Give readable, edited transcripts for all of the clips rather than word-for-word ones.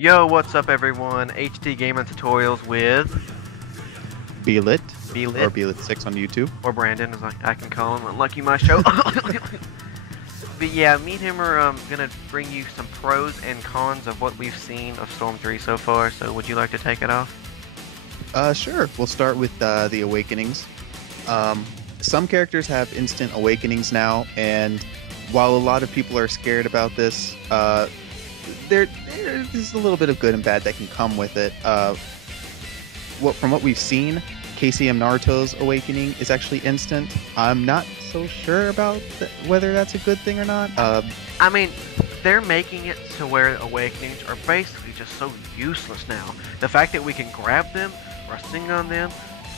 Yo, what's up everyone? HD Gaming Tutorials with Belit or Belit, Belit6 on YouTube. or Brandon as I can call him, unlucky my show. But yeah, me and him are gonna bring you some pros and cons of what we've seen of Storm 3 so far, so would you like to take it off? Sure. We'll start with the awakenings. Some characters have instant awakenings now, and while a lot of people are scared about this, there's a little bit of good and bad that can come with it. From what we've seen, KCM Naruto's awakening is actually instant. I'm not so sure about whether that's a good thing or not. I mean, they're making it to where awakenings are basically just so useless now. The fact that we can grab them, resting on them,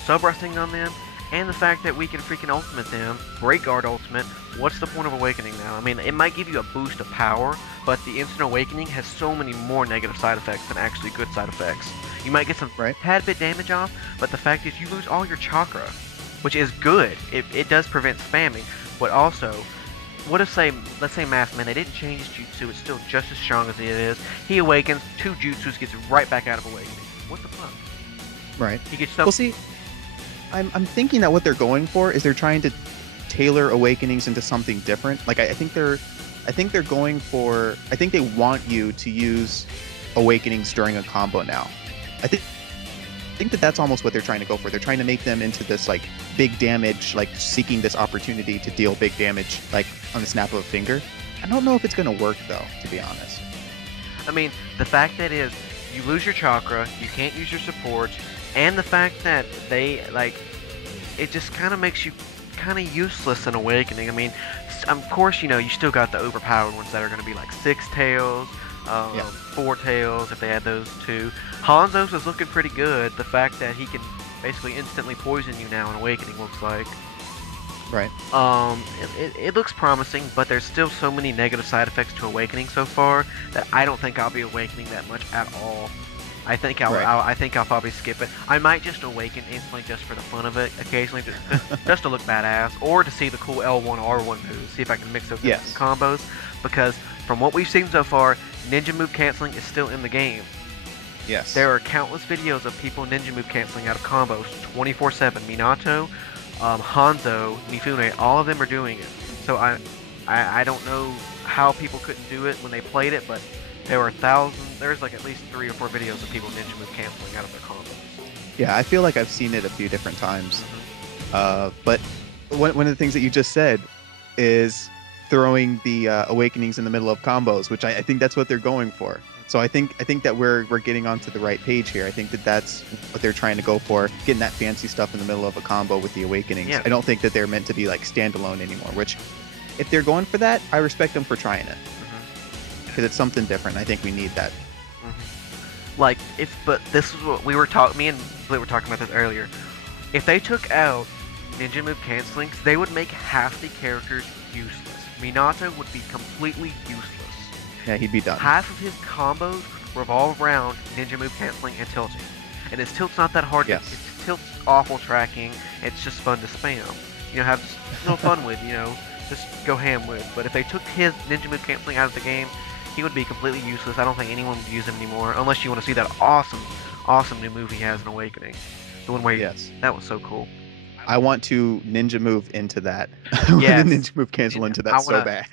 sub-resting on them, and the fact that we can freaking ultimate them, break guard ultimate, what's the point of awakening now? I mean, it might give you a boost of power, but the instant awakening has so many more negative side effects than actually good side effects. You might get some tad bit damage off, but the fact is you lose all your chakra, which is good. It does prevent spamming, but also, what if let's say Math Man, they didn't change Jutsu, it's still just as strong as it is. He awakens, 2 Jutsus, gets right back out of awakening. What the fuck? Right. He gets some. Well, see, I'm thinking that what they're going for is they're trying to tailor awakenings into something different. Like I think they're going for, I think they want you to use awakenings during a combo now. I think that that's almost what they're trying to go for. They're trying to make them into this like big damage, like seeking this opportunity to deal big damage like on the snap of a finger. I don't know if it's going to work though, to be honest. I mean, the fact that is, you lose your chakra, you can't use your supports, and the fact that they, like, it just kind of makes you kind of useless in Awakening. I mean, of course, you know, you still got the overpowered ones that are going to be like 6 tails, 4 tails, if they add those 2. Hanzo's is looking pretty good. The fact that he can basically instantly poison you now in Awakening looks like. Right. It looks promising, but there's still so many negative side effects to Awakening so far that I don't think I'll be Awakening that much at all. I think I'll probably skip it. I might just awaken instantly just for the fun of it, occasionally, just to look badass, or to see the cool L1 R1 moves, see if I can mix those in some combos. Because from what we've seen so far, ninja move canceling is still in the game. Yes. There are countless videos of people ninja move canceling out of combos 24/7. Minato, Hanzo, Mifune, all of them are doing it. So I don't know how people couldn't do it when they played it, but there were there's like at least 3 or 4 videos of people ninja move canceling out of their combos. Yeah, I feel like I've seen it a few different times. But one of the things that you just said is throwing the awakenings in the middle of combos, which I think that's what they're going for. So I think that we're getting onto the right page here. I think that that's what they're trying to go for, getting that fancy stuff in the middle of a combo with the awakenings. Yeah. I don't think that they're meant to be like standalone anymore, which if they're going for that, I respect them for trying it. Because it's something different. I think we need that. Like, but this is what me and Blit were talking about this earlier. If they took out ninja move canceling, they would make half the characters useless. Minato would be completely useless. Yeah, he'd be done. Half of his combos revolve around ninja move canceling and tilting. And his tilt's not that hard. Yes. His tilt's awful tracking. It's just fun to spam. You know, have no fun with, you know, just go ham with. But if they took his ninja move canceling out of the game, he would be completely useless. I don't think anyone would use him anymore, unless you want to see that awesome new move he has in Awakening. The one where that was so cool. I want to ninja move into that. Yes. Ninja move cancel into that so bad.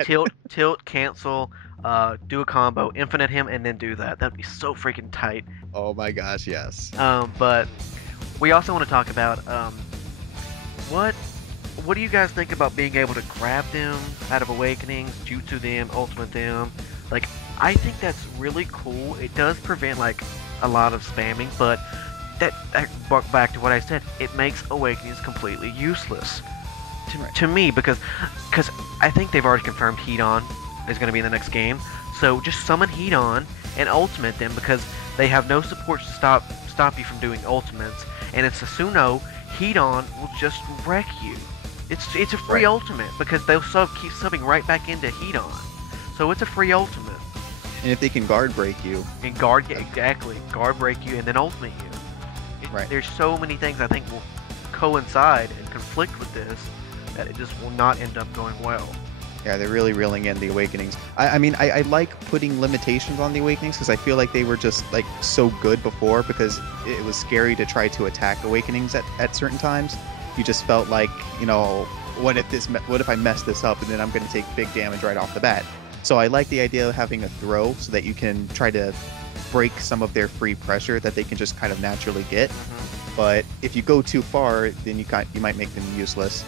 Tilt, cancel, do a combo, infinite him, and then do that. That'd be so freaking tight. Oh my gosh, yes. But we also want to talk about what do you guys think about being able to grab them out of Awakenings, jutsu them, ultimate them? Like, I think that's really cool. It does prevent like a lot of spamming, but that back to what I said, it makes Awakenings completely useless to me because I think they've already confirmed Heat-On is going to be in the next game. So just summon Heat-On and ultimate them because they have no support to stop you from doing ultimates. And it's Susanoo, Heat-On will just wreck you. It's a free ultimate because they'll keep subbing right back into Heat-On. So it's a free ultimate. And if they can guard break you. And guard break you and then ultimate you. There's so many things I think will coincide and conflict with this that it just will not end up going well. Yeah, they're really reeling in the awakenings. I mean, I like putting limitations on the awakenings because I feel like they were just like so good before because it was scary to try to attack awakenings at certain times. You just felt like, what if I mess this up and then I'm going to take big damage right off the bat. So I like the idea of having a throw so that you can try to break some of their free pressure that they can just kind of naturally get. But if you go too far, then you might make them useless.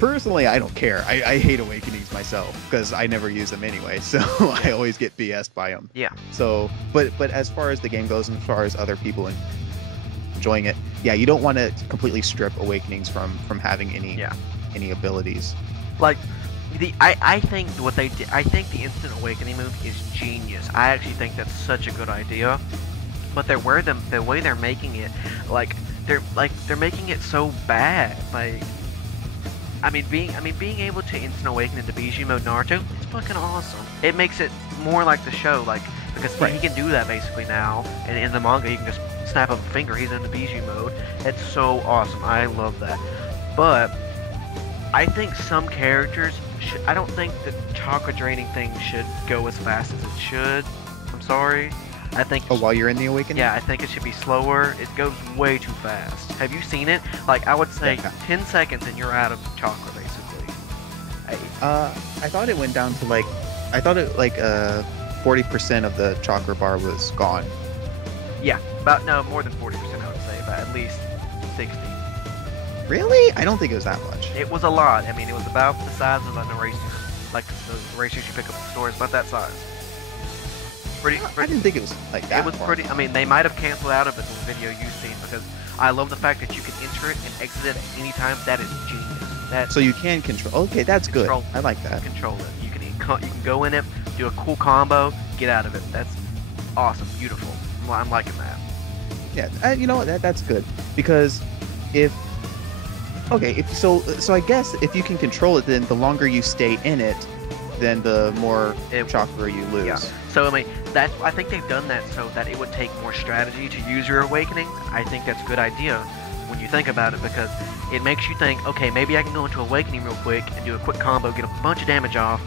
Personally, I don't care. I hate awakenings myself because I never use them anyway, so I always get BS'd by them. Yeah. So, but as far as the game goes, and as far as other people enjoying it, yeah, you don't want to completely strip awakenings from having any abilities. Like I think what they did, I think the instant awakening move is genius. I actually think that's such a good idea. But the way they're making it, they're making it so bad. Being able to instant awaken into Biju mode Naruto, it's fucking awesome. It makes it more like the show, because he can do that basically now, and in the manga he can just snap up a finger, he's in the Biju mode. It's so awesome. I love that. But I think some characters I don't think the chakra draining thing should go as fast as it should. I'm sorry. I think. Oh, while you're in the awakening? Yeah, I think it should be slower. It goes way too fast. Have you seen it? I would say 10 seconds and you're out of chakra, basically. I thought it went down to 40% of the chakra bar was gone. Yeah, more than 40%, I would say, but at least 60. Really? I don't think it was that much. It was a lot. I mean, it was about the size of an eraser. Like the erasers you pick up at the store, it's about that size. I didn't think it was like that. It was pretty. I mean, they might have canceled out of it the video you've seen because I love the fact that you can enter it and exit it at any time. That is genius. So you can control. Okay, that's good. I like that. Control it. You can go in it, do a cool combo, get out of it. That's awesome, beautiful. I'm liking that. Yeah, you know what? That's good because so I guess if you can control it, then the longer you stay in it, then the more chakra you lose. Yeah. So I think they've done that so that it would take more strategy to use your awakening. I think that's a good idea when you think about it because it makes you think, okay, maybe I can go into awakening real quick and do a quick combo, get a bunch of damage off,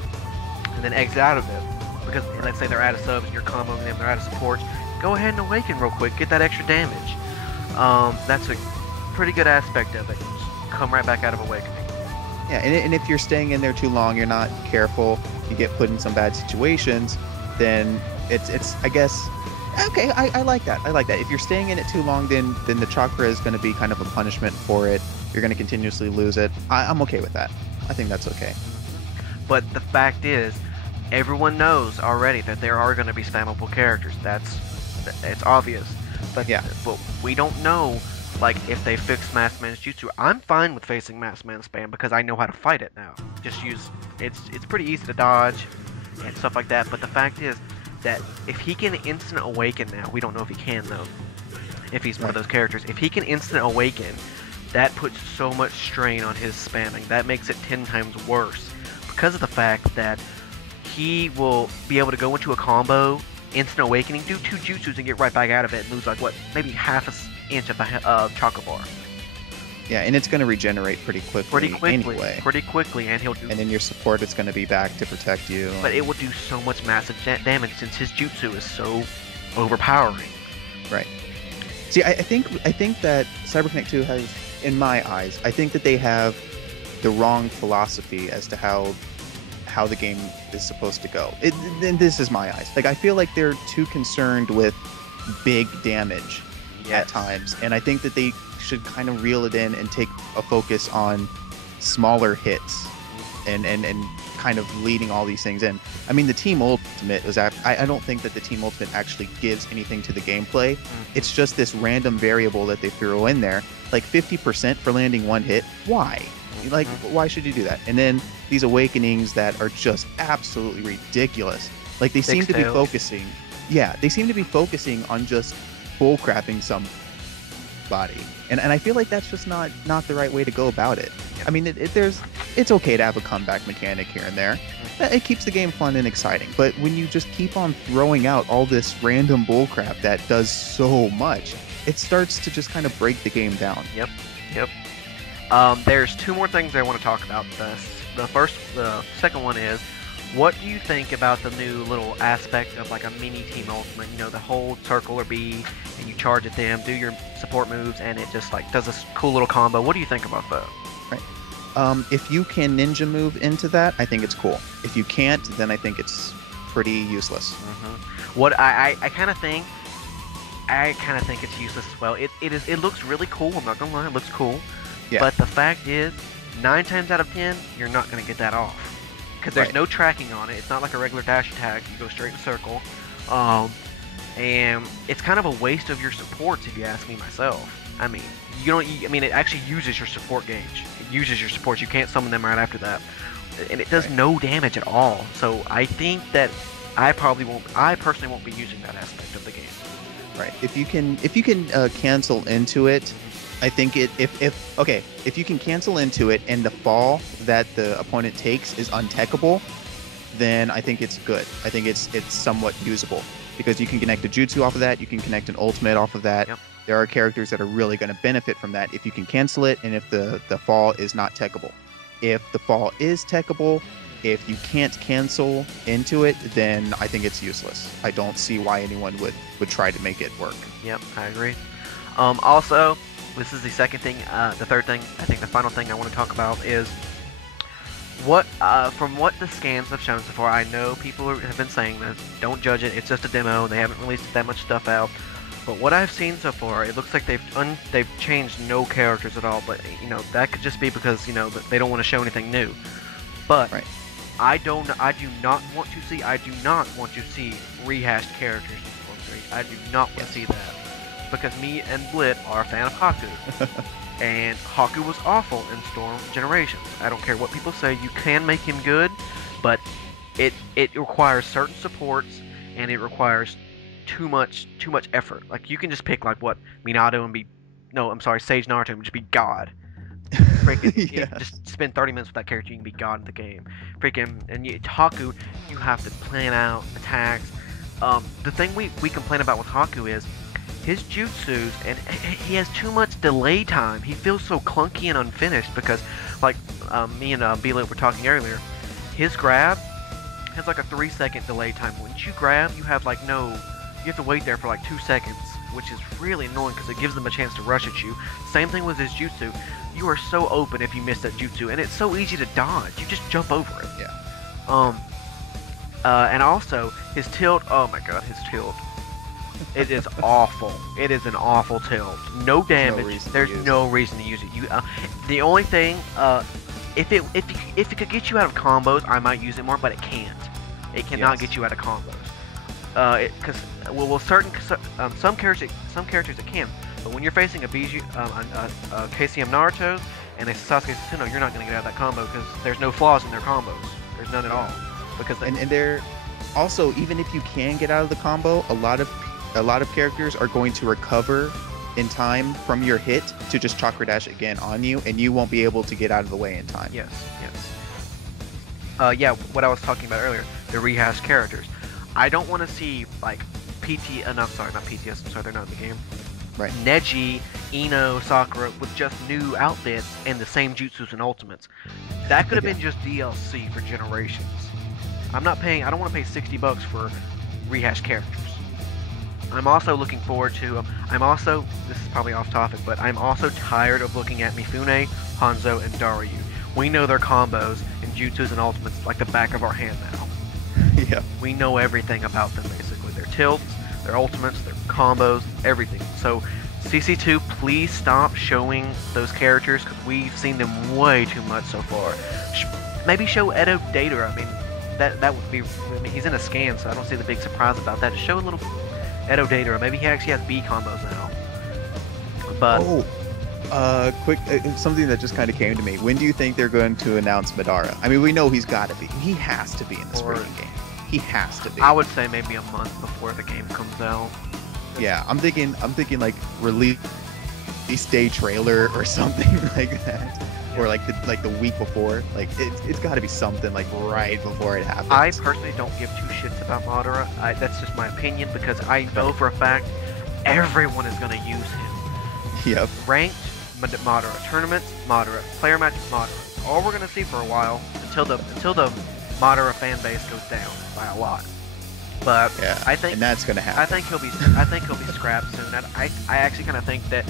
and then exit out of it. Because let's say they're out of subs and you're comboing them, they're out of supports. Go ahead and awaken real quick, get that extra damage. That's a pretty good aspect of it. Just come right back out of awakening. Yeah, and if you're staying in there too long, you're not careful, you get put in some bad situations, then it's I guess, okay, I like that. I like that. If you're staying in it too long, then the chakra is going to be kind of a punishment for it. You're going to continuously lose it. I'm okay with that. I think that's okay. But the fact is, everyone knows already that there are going to be spammable characters. It's obvious. But yeah, but we don't know. If they fix Masked Man's Jutsu, I'm fine with facing Masked Man spam because I know how to fight it now. Just use it's pretty easy to dodge and stuff like that. But the fact is that if he can instant awaken now, we don't know if he can though. If he's one of those characters, if he can instant awaken, that puts so much strain on his spamming. That makes it 10 times worse because of the fact that he will be able to go into a combo, instant awakening, do 2 jutsus and get right back out of it and lose maybe half an inch of the chakra bar. Yeah, and it's going to regenerate pretty quickly anyway. Pretty quickly, and he'll do. And then your support is going to be back to protect you. But it will do so much massive damage since his jutsu is so overpowering. Right. See, I think that CyberConnect 2 has, in my eyes, I think that they have the wrong philosophy as to how the game is supposed to go. And this is my eyes. I feel like they're too concerned with big damage at times, and I think that they should kind of reel it in and take a focus on smaller hits and kind of leading all these things in. I mean, the Team Ultimate was I don't think that the Team Ultimate actually gives anything to the gameplay. It's just this random variable that they throw in there, 50% for landing one hit. Why? Why should you do that? And then these awakenings that are just absolutely ridiculous. They seem to be focusing. Yeah, they seem to be focusing on just bullcrapping somebody. And I feel like that's just not the right way to go about it. I mean, it's okay to have a comeback mechanic here and there. It keeps the game fun and exciting. But when you just keep on throwing out all this random bullcrap that does so much, it starts to just kind of break the game down. Yep. There's 2 more things I want to talk about the second one is, what do you think about the new little aspect of like a mini team ultimate? You know, the hold circle or B, and you charge at them, do your support moves, and it just like does this cool little combo. What do you think about that? Right. If you can ninja move into that, I think it's cool. If you can't, then I think it's pretty useless. What I kind of think, it's useless as well. It looks really cool. I'm not gonna lie, it looks cool. Yeah. But the fact is, 9 times out of 10, you're not gonna get that off because there's no tracking on it. It's not like a regular dash attack. You go straight in a circle, and it's kind of a waste of your supports if you ask me myself. I mean, I mean, it actually uses your support gauge. It uses your supports. You can't summon them right after that, and it does no damage at all. So I think that I personally won't be using that aspect of the game. Right. If you can cancel into it, I think if you can cancel into it and the fall that the opponent takes is untechable, then I think it's good. I think it's somewhat usable because you can connect a jutsu off of that. You can connect an ultimate off of that. Yep. There are characters that are really going to benefit from that if you can cancel it and if the fall is not techable. If the fall is techable, if you can't cancel into it, then I think it's useless. I don't see why anyone would try to make it work. Yep, I agree. Also, this is the second thing. The third thing, I think the final thing I want to talk about is from what the scans have shown so far. I know people have been saying that don't judge it. It's just a demo. They haven't released that much stuff out. But what I've seen so far, it looks like they've changed no characters at all. But you know that could just be because they don't want to show anything new. But I do not want to see rehashed characters in Storm 3. I do not want to see that. Because me and Blit are a fan of Haku. And Haku was awful in Storm Generations. I don't care what people say, you can make him good, but it requires certain supports and it requires too much effort. Like you can just pick like what Minato and Sage Naruto and just be God. Freaking just spend 30 minutes with that character, you can be God in the game. Haku, you have to plan out attacks. The thing we complain about with Haku is his jutsus, and he has too much delay time. He feels so clunky and unfinished because, like me and B-Lit were talking earlier, his grab has like a 3-second delay time. Once you grab, you have you have to wait there for like 2 seconds, which is really annoying because it gives them a chance to rush at you. Same thing with his jutsu. You are so open if you miss that jutsu, and it's so easy to dodge. You just jump over it. Yeah. And also his tilt. Oh my God, his tilt. It is awful. It is an awful tilt. No damage. There's no reason to use it. The only thing, if it could get you out of combos, I might use it more, but it can't. It cannot get you out of combos. Because some characters it can, but when you're facing a KCM Naruto and a Sasuke Sasuno, you're not going to get out of that combo because there's no flaws in their combos. There's none at all. Because and they're also, even if you can get out of the combo, a lot of characters are going to recover in time from your hit to just chakra dash again on you, and you won't be able to get out of the way in time. Yes. Yeah, what I was talking about earlier, the rehashed characters. I don't want to see like not PTS. I'm sorry, they're not in the game. Right. Neji, Ino, Sakura with just new outfits and the same jutsus and ultimates. That could have been just DLC for Generations. I don't want to pay $60 for rehashed characters. I'm also looking forward to, this is probably off topic, but I'm also tired of looking at Mifune, Hanzo, and Daryu. We know their combos and jutsus and ultimates like the back of our hand now. Yeah. We know everything about them, basically. Their tilts, their ultimates, their combos, everything. So, CC2, please stop showing those characters, because we've seen them way too much so far. Maybe show Edo Data. I mean, that would be, he's in a scan, so I don't see the big surprise about that. Just show a little Edo Data, or maybe he actually has B combos now. But quick, something that just kind of came to me. When do you think they're going to announce Madara? I mean, we know he's got to be. He has to be in this freaking game. He has to be. I would say maybe a month before the game comes out. Yeah, I'm thinking like release day trailer or something like that. Or like the week before, like it's got to be something like right before it happens. I personally don't give two shits about Madara. That's just my opinion, because I know for a fact everyone is going to use him. Yep. Ranked Madara, tournaments Madara, player matches Madara. All we're going to see for a while until the Madara fan base goes down by a lot. But Yeah, I think and that's gonna happen. I think he'll be scrapped soon. I actually kind of think that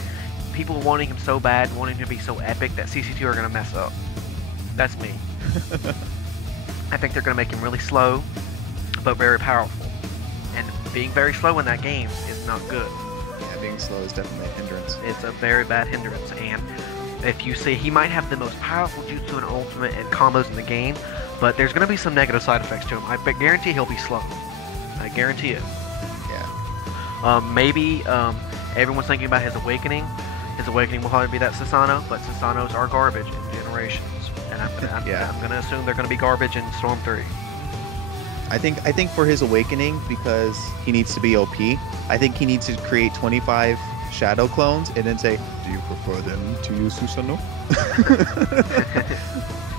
people wanting him so bad, wanting him to be so epic, that CC2 are gonna mess up. That's me. I think they're gonna make him really slow, but very powerful. And being very slow in that game is not good. Yeah, being slow is definitely a hindrance. It's a very bad hindrance. And if you see, he might have the most powerful jutsu and ultimate and combos in the game, but there's gonna be some negative side effects to him. I guarantee he'll be slow. I guarantee it. Yeah. Maybe everyone's thinking about his awakening. His awakening will probably be that Susanoo, but Susanos are garbage in Generations, and I'm gonna assume they're gonna be garbage in Storm 3. I think for his awakening, because he needs to be OP, I think he needs to create 25 shadow clones and then say, "Do you prefer them to use Susanoo?"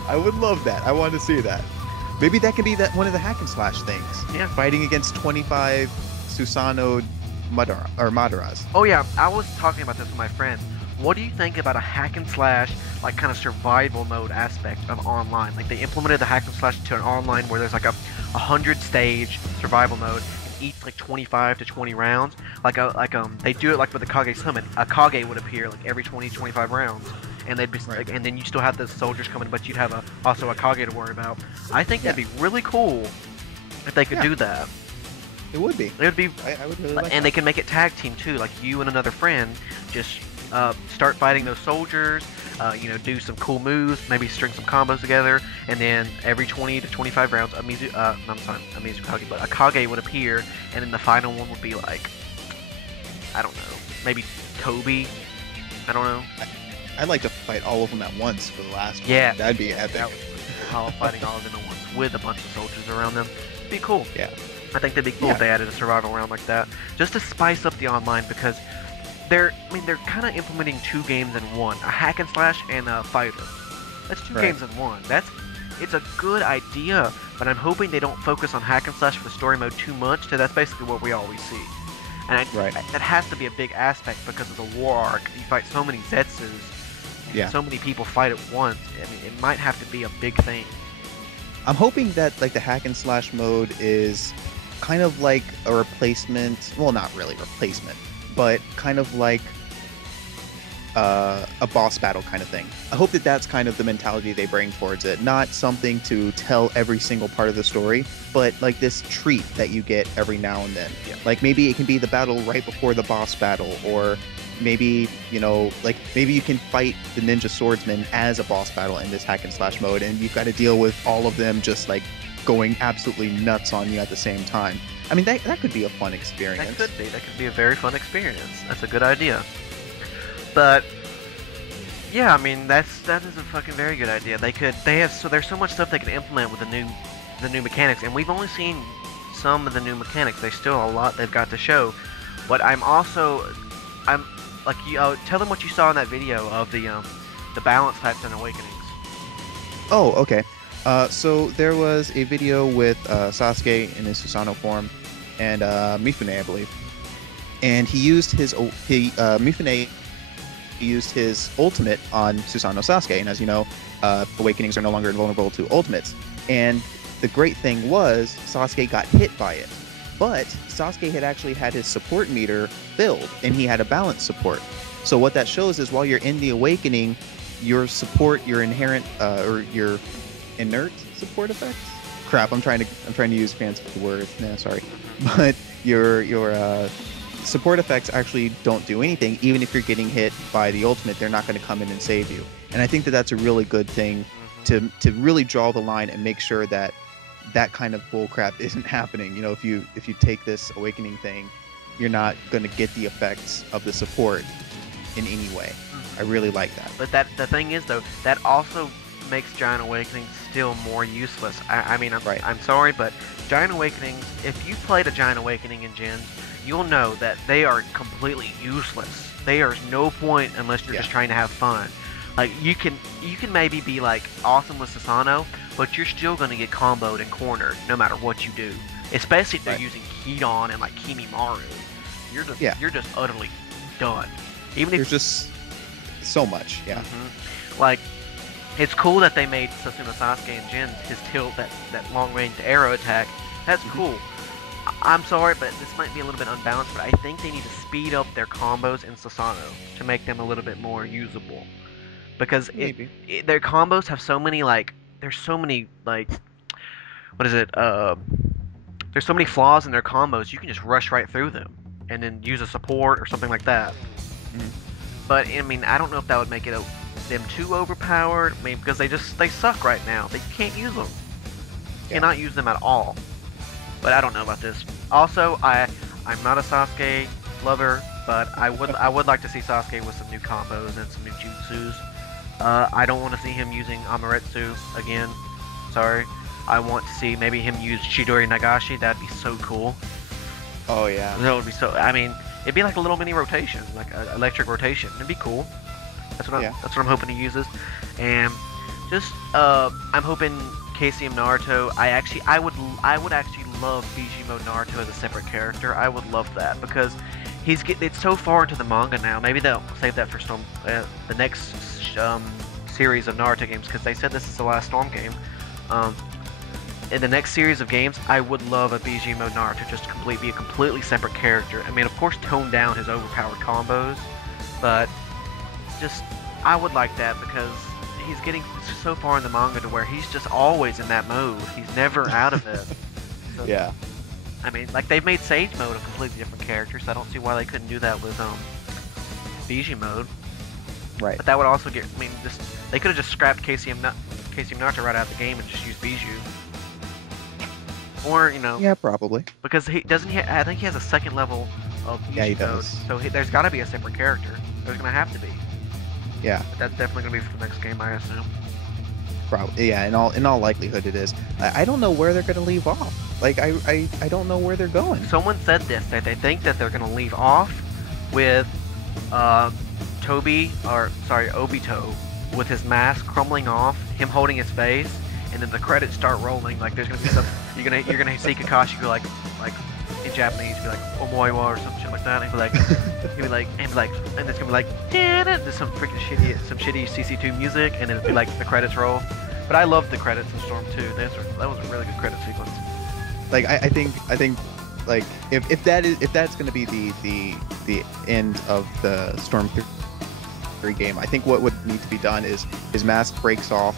I would love that. I want to see that. Maybe that could be that one of the hack and slash things. Yeah. Fighting against 25 Susanoo Madaras. Oh yeah, I was talking about this with my friend. What do you think about a hack and slash, like kind of survival mode aspect of online? Like they implemented the hack and slash to an online where there's like a 100 stage survival mode, each like 25 to 20 rounds. They do it like with the Kage Summon. A Kage would appear like every 20-25 rounds, and they'd be Right. and then you still have the soldiers coming, but you'd have also a Kage to worry about. I think that'd be really cool if they could do that. It would be. It would be, I would really like and they can make it tag team too, like you and another friend just start fighting those soldiers, do some cool moves, maybe string some combos together, and then every 20 to 25 rounds, a Kage would appear, and then the final one would be like, I don't know, maybe Toby, I don't know. I'd like to fight all of them at once for the last one. Yeah. That'd be epic. That would be fighting all of them at once with a bunch of soldiers around them. It'd be cool. Yeah. I think that'd be cool if they added a survival round like that, just to spice up the online, because they're kind of implementing two games in one, a hack and slash and a fighter. That's two games in one. It's a good idea, but I'm hoping they don't focus on hack and slash for the story mode too much, because that's basically what we always see. And that has to be a big aspect because of the war arc. You fight so many Zetsus, and so many people fight at once. I mean, it might have to be a big thing. I'm hoping that like the hack and slash mode is kind of like a replacement. Well, not really replacement, but kind of like a boss battle kind of thing. I hope that that's kind of the mentality they bring towards it. Not something to tell every single part of the story, but like this treat that you get every now and then. Yeah. Like maybe it can be the battle right before the boss battle, or maybe, maybe you can fight the ninja swordsman as a boss battle in this hack and slash mode, and you've got to deal with all of them just like going absolutely nuts on you at the same time. I mean, that could be a fun experience. That could be a very fun experience. That's a good idea. But yeah, I mean that is a fucking very good idea. There's so much stuff they can implement with the new mechanics, and we've only seen some of the new mechanics. There's still a lot they've got to show. But I'm like, tell them what you saw in that video of the balance types and awakenings. Oh, okay. So there was a video with Sasuke in his Susanoo form and Mifune, I believe, and he used Mifune used his ultimate on Susanoo Sasuke, and as you know, awakenings are no longer invulnerable to ultimates. And the great thing was Sasuke got hit by it, but Sasuke had actually had his support meter filled, and he had a balance support. So what that shows is while you're in the awakening, your inherent or your inert support effects. Crap, I'm trying to use fancy words. Nah, sorry, but your support effects actually don't do anything. Even if you're getting hit by the ultimate, they're not going to come in and save you. And I think that that's a really good thing to really draw the line and make sure that that kind of bullcrap isn't happening. If you take this awakening thing, you're not going to get the effects of the support in any way. I really like that. But the thing is though, that also makes Giant Awakenings still more useless. I'm sorry, but Giant Awakenings, if you played a Giant Awakening in Gens, you'll know that they are completely useless. There's no point unless you're just trying to have fun. Like you can maybe be like awesome with Susanoo, but you're still gonna get comboed and cornered no matter what you do. Especially if they're using Kidon and like Kimimaru. You're just utterly done. Even if there's just so much, like It's cool that they made Sasuna Sasuke and Jin his tilt, that long range arrow attack. That's cool. I'm sorry, but this might be a little bit unbalanced, but I think they need to speed up their combos in Sasano to make them a little bit more usable. Because their combos have so many, like, there's so many, like, what is it, there's so many flaws in their combos, you can just rush right through them and then use a support or something like that. But, I mean, I don't know if that would make it them too overpowered. I mean, because they suck right now. They can't use them. Cannot use them at all. But I don't know about this. Also, I'm not a Sasuke lover, but I would like to see Sasuke with some new combos and some new jutsus. I don't want to see him using Amaretsu again. Sorry. I want to see maybe him use Chidori Nagashi. That'd be so cool. Oh yeah. That would be so. I mean, it'd be like a little mini rotation, like an electric rotation. It'd be cool. That's what I'm hoping he uses. And just I'm hoping KCM Naruto. I would actually love BG Mode Naruto as a separate character. I would love that because it's so far into the manga now. Maybe they'll save that for the next series of Naruto games because they said this is the last Storm game. In the next series of games, I would love a BG Mode Naruto just to be a completely separate character. I mean, of course, tone down his overpowered combos, but just I would like that because he's getting so far in the manga to where he's just always in that mode. He's never out of it. So, yeah. I mean, like they've made Sage Mode a completely different character, so I don't see why they couldn't do that with BG Mode. Right. But that would also get. I mean, they could have just scrapped KCM Naruto right out of the game and just used Bijou. Or Yeah, probably. Because I think he has a second level of Bijou he mode, does. so there's got to be a separate character. There's gonna have to be. Yeah. But that's definitely gonna be for the next game, I assume. Probably. Yeah. In all likelihood, it is. I don't know where they're gonna leave off. Like I don't know where they're going. Someone said this that they think that they're gonna leave off with Obito with his mask crumbling off, him holding his face, and then the credits start rolling. Like there's gonna be some you're gonna see Kakashi go like in Japanese be like Omoiwa or some shit like that. And he'd be like, and it's gonna be like there's some freaking shitty CC2 music, and then it'd be like the credits roll. But I loved the credits in Storm 2. That was a really good credit sequence. Like I think like if that's gonna be the end of the Storm 3 game, I think what would need to be done is his mask breaks off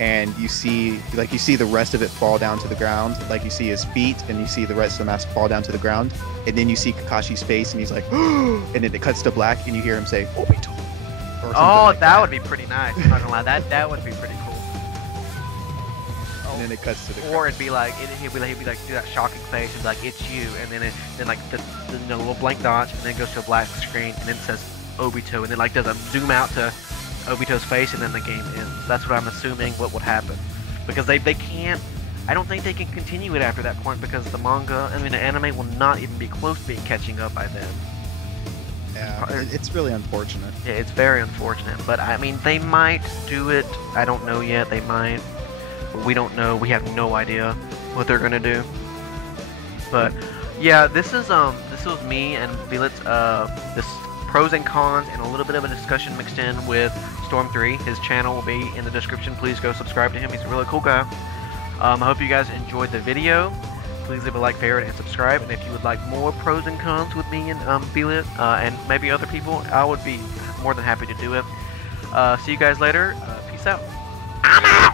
and you see the rest of it fall down to the ground. Like you see his feet and you see the rest of the mask fall down to the ground, and then you see Kakashi's face and he's like and then it cuts to black and you hear him say Obito. Oh, that would be pretty nice. I'm not gonna lie, that would be pretty cool. And then it cuts to the or it'd be like he'd be like do that shocking face and be like it's you, and then like the little blank dots, and then it goes to a black screen and then it says Obito, and then like does a zoom out to Obito's face, and then the game ends. That's what I'm assuming what would happen, because they can't. I don't think they can continue it after that point because the manga, I mean the anime, will not even be close to being catching up by then. Yeah, it's really unfortunate. Yeah, it's very unfortunate, but I mean they might do it. I don't know yet. They might. But we don't know. We have no idea what they're gonna do. But yeah, this was me and Felix. This pros and cons and a little bit of a discussion mixed in with Storm 3. His channel will be in the description. Please go subscribe to him. He's a really cool guy. I hope you guys enjoyed the video. Please leave a like, favorite, and subscribe. And if you would like more pros and cons with me and Felix and maybe other people, I would be more than happy to do it. See you guys later. Peace out. I'm out!